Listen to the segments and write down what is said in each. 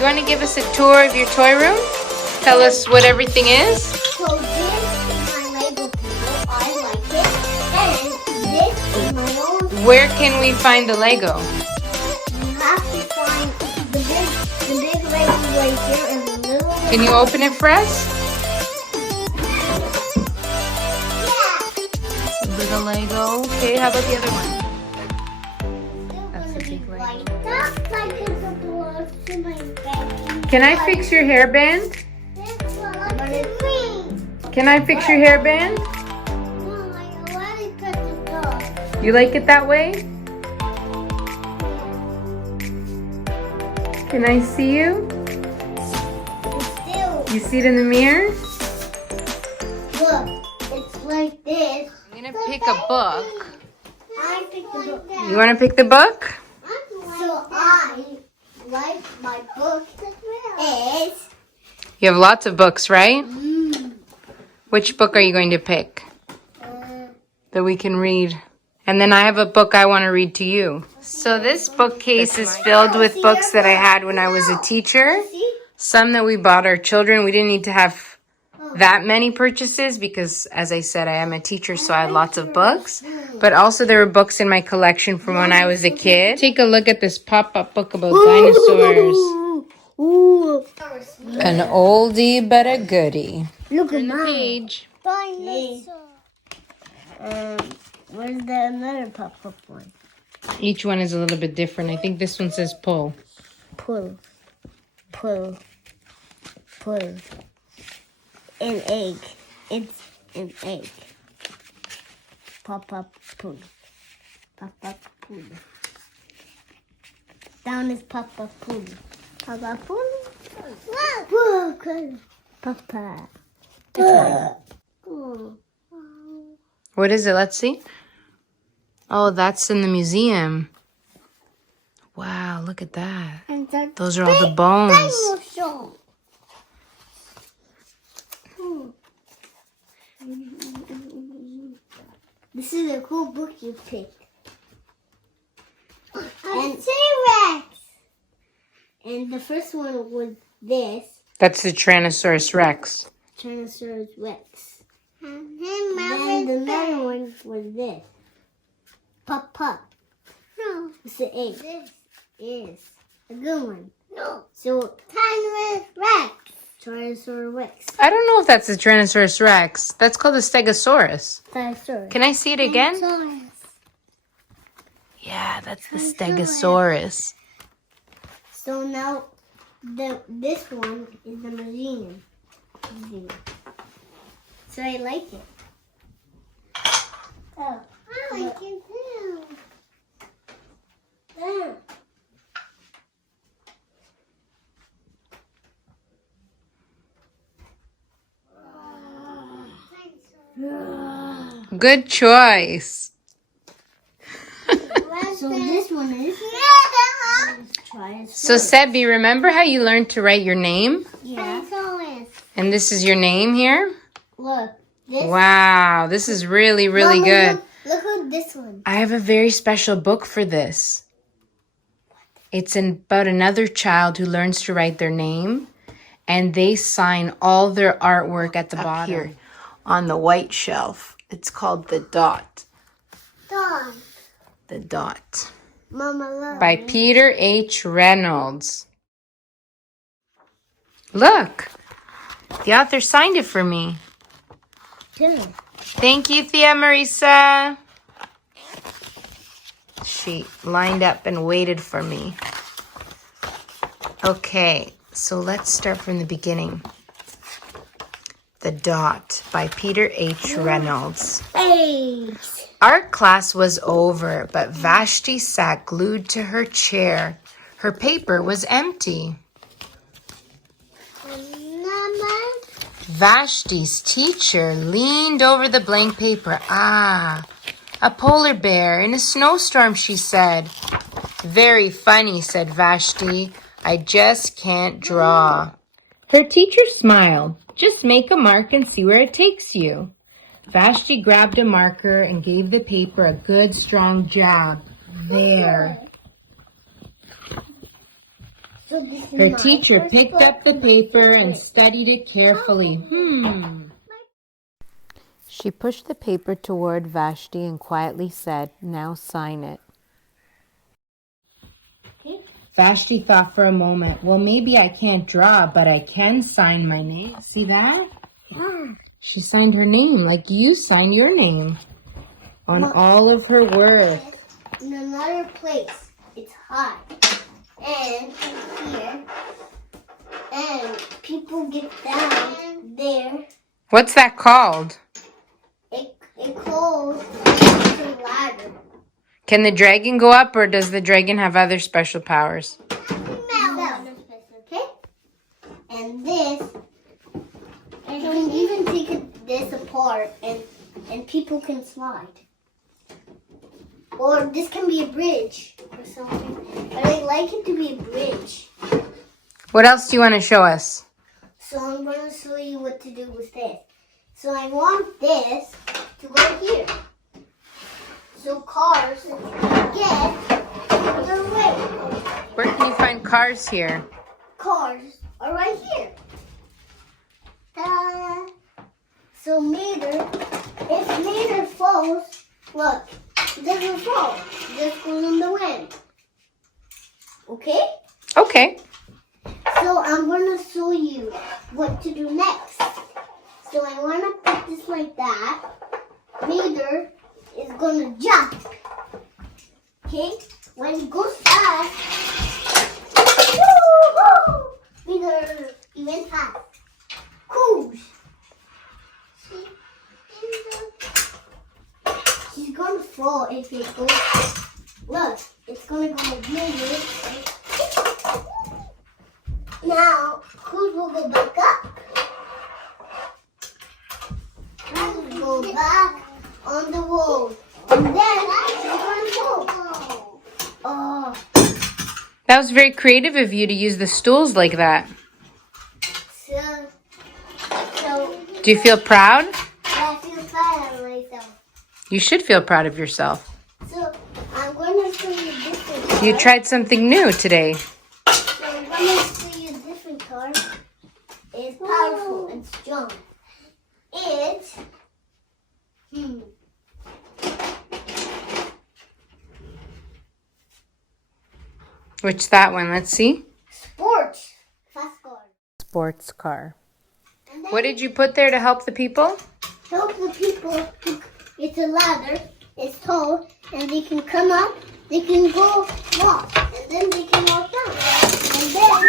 You want to give us a tour of your toy room? Tell us what everything is. So this is my Lego people. I like it. And this is my own. Where can we find the Lego? You have to find the big Lego right here and the little one. Can you open it for us? Yeah. Little Lego. Okay, how about the other one? That's the big Lego. That's like it belongs to my bed. Can I fix your hairband? This belongs to me. Can I fix your hairband? Mom, I already put the dog. You like it that way? Can I see you? Still, You see it in the mirror? look, it's like this. I'm gonna pick a book. I picked the book. You wanna pick the book? So I like my book is. You have lots of books, right? Which book are you going to pick that we can read? And then I have a book I want to read to you. So this bookcase is filled with books that I had when I was a teacher. Some that we bought our children. We didn't need to have that many purchases because, as I said, I am a teacher, so I had lots of books. But also there were books in my collection from when I was a kid. Take a look at this pop-up book about dinosaurs. An oldie but a goodie. Look at Turn the mine. page. Dinosaur. Where's the another pop-up one? Each one is a little bit different. I think this one says pull. Pull. Pull. Pull. An egg. It's an egg. Pop-up pull. Pop-up pull. Down is Papa pull. Papa pull. Whoa, good. Papa. Oh. What is it? Let's see. Oh, that's in the museum. Wow, look at that. And that's Those are all the bones. dinosaur. This is a cool book you picked. And T-Rex. And the first one was this. That's the Tyrannosaurus Rex. Tyrannosaurus Rex. And then the other one was this. Pop. No. It's the egg. This is a good one. No. So, Tyrannosaurus Rex. Tyrannosaurus Rex. I don't know if that's the Tyrannosaurus Rex. That's called the Stegosaurus. Tyrannosaurus. Can I see it again? Tyrannosaurus. Yeah, that's the Stegosaurus. So now, this one is the museum. So I like it. Oh, I like it too. Good choice. So this one is. So Sebby, remember how you learned to write your name? Yeah. And this is your name here? Look. This. Wow, this is really, really Mama, good. Look at this one. I have a very special book for this. It's about another child who learns to write their name, and they sign all their artwork at the bottom here on the white shelf. It's called The Dot. Dog. The Dot. Mama love By me. Peter H. Reynolds. Look, the author signed it for me. Good. Thank you, Thea Marisa. She lined up and waited for me. Okay, so let's start from the beginning. The Dot by Peter H. Reynolds. Eight. Art class was over, but Vashti sat glued to her chair. Her paper was empty. Vashti's teacher leaned over the blank paper. Ah, a polar bear in a snowstorm, she said. Very funny, said Vashti. I just can't draw. Her teacher smiled. Just make a mark and see where it takes you. Vashti grabbed a marker and gave the paper a good strong jab. There. So this is Her my teacher first picked book. up the paper and studied it carefully. She pushed the paper toward Vashti and quietly said, "Now sign it." Okay. Vashti thought for a moment, well, maybe I can't draw, but I can sign my name. See that? Ah. She signed her name like you signed your name on all of her work. In another place, it's hot. And here, and people get down there. What's that called? It calls a ladder. Can the dragon go up, or does the dragon have other special powers? No. Okay? And this, and you can even take this apart and people can slide. Or this can be a bridge or something. But I like it to be a bridge. What else do you want to show us? So I'm going to show you what to do with this. So I want this to go here. So cars can get their way. Where can you find cars here? Cars are right here. Ta-da! So if Mater falls, look, it doesn't fall. It just goes in the wind. Okay? Okay. So I'm going to show you what to do next. So I want to put this like that. Mater is going to jump. Okay? When it goes fast, Mater even fast. Cool. She's going to fall if it goes. Look, it's going to go Mater. Now, Cruz will go back up. Cruz will go back on the wall. And then she's going to fall. Oh. That was very creative of you to use the stools like that. So Do you feel proud? I feel proud of myself. You should feel proud of yourself. So I'm going to show you different card. You tried something new today. So I'm going to show you a different card. It's powerful and strong. It's Which that one? Let's see. sports. Fast card. Sports car. And then What did you put there to help the people? help the people. It's a ladder. It's tall, and they can come up. They can go walk, and then they can walk down. And then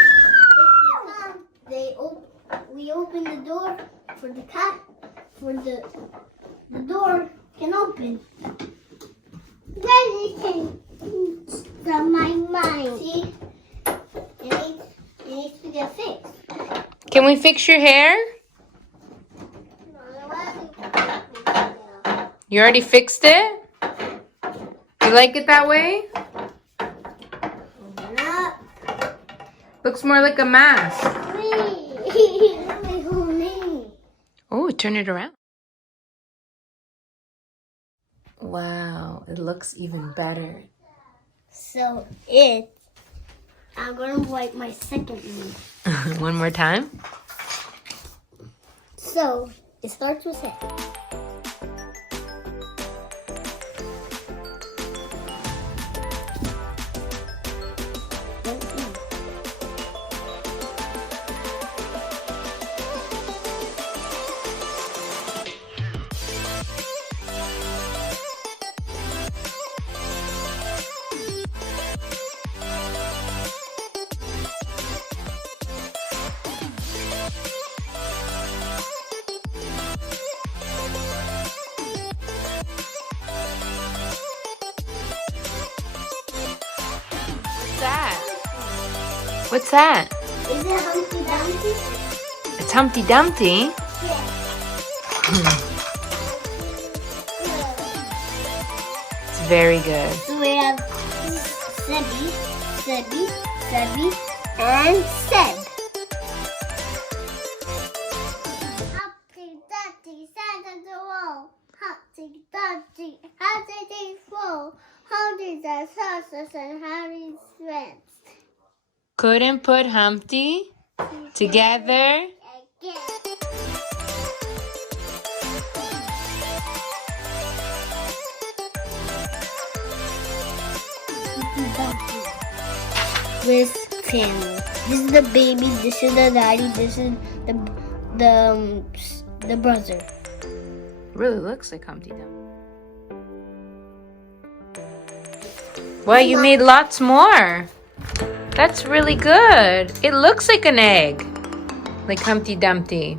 if they come, we open the door for the cat. For the door can open. Then my mind. See, it needs to get fixed. Can we fix your hair? You already fixed it? You like it that way? Open up. Looks more like a mask. My whole name. Oh, turn it around. Wow, it looks even better. So I'm gonna wipe my second knee. One more time. So it starts with it. What's that? Is it Humpty Dumpty? It's Humpty Dumpty. Yeah. It's very good. So we have Sebby, and Seb. Humpty Dumpty sat on the wall. Humpty Dumpty, how did they fall? How did the saucers and how did friends? couldn't put Humpty together. With family. This is the baby. This is the daddy. This is the brother. Really looks like Humpty Dumpty. Well, you made lots more. That's really good. It looks like an egg, like Humpty Dumpty.